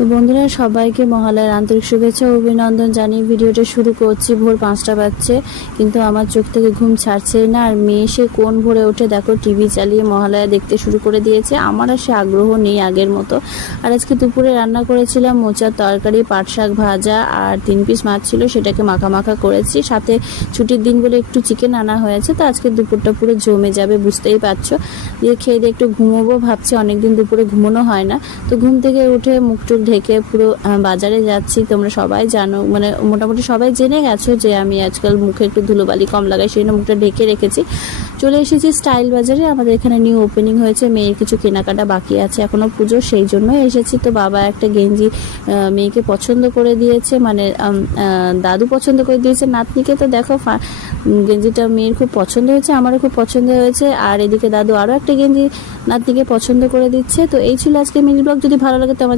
তো বন্ধুরা সবাইকে মহালয়ার আন্তরিক শুভেচ্ছা ও অভিনন্দন জানিয়ে ভিডিওটা শুরু করছি। ভোর 5টা বাজছে, কিন্তু আমার চোখ থেকে ঘুম ছাড়ছেই না। আর মেয়ে সে কোন ভোরে উঠে দেখো টিভি চালিয়ে মহালয়া দেখতে শুরু করে দিয়েছে। আমার আর সে আগ্রহ নেই আগের মতো। আর আজকে দুপুরে রান্না করেছিলাম মোচার তরকারি, পাট শাক ভাজা আর 3 পিস মাছ ছিল, সেটাকে মাখা মাখা করেছি। সাথে ছুটির দিন বলে একটু চিকেন আনা হয়েছে। তো আজকে দুপুরটা পুরো জমে যাবে, বুঝতেই পারছো। দিয়ে খেয়ে দিয়ে একটু ঘুমোবো ভাবছি, অনেকদিন দুপুরে ঘুমোনো হয় না। তো ঘুম থেকে উঠে মুখ টুক ঢেকে পুরো বাজারে যাচ্ছি। তোমরা সবাই জানো, মানে মোটামুটি সবাই জেনে গেছো যে আমি আজকাল মুখে একটু ধুলোবালি কম লাগাই, সেই জন্য মুখটা ঢেকে রেখেছি। চলে এসেছি স্টাইল বাজারে। আমাদের এখানে নিউ ওপেনিং হয়েছে, মেয়ের কিছু কেনাকাটা বাকি আছে এখনও পুজো, সেই জন্য এসেছি। তো বাবা একটা গেঞ্জি মেয়েকে পছন্দ করে দিয়েছে, মানে দাদু পছন্দ করে দিয়েছে নাতনিকে। তো দেখো গেঞ্জিটা মেয়ের খুব পছন্দ হয়েছে, আমারও খুব পছন্দ হয়েছে। আর এদিকে দাদু আরও একটা গেঞ্জি নাতনিকে পছন্দ করে দিচ্ছে। তো এই ছিল আজকে মিনি ব্লগ। যদি ভালো লাগে তো আমার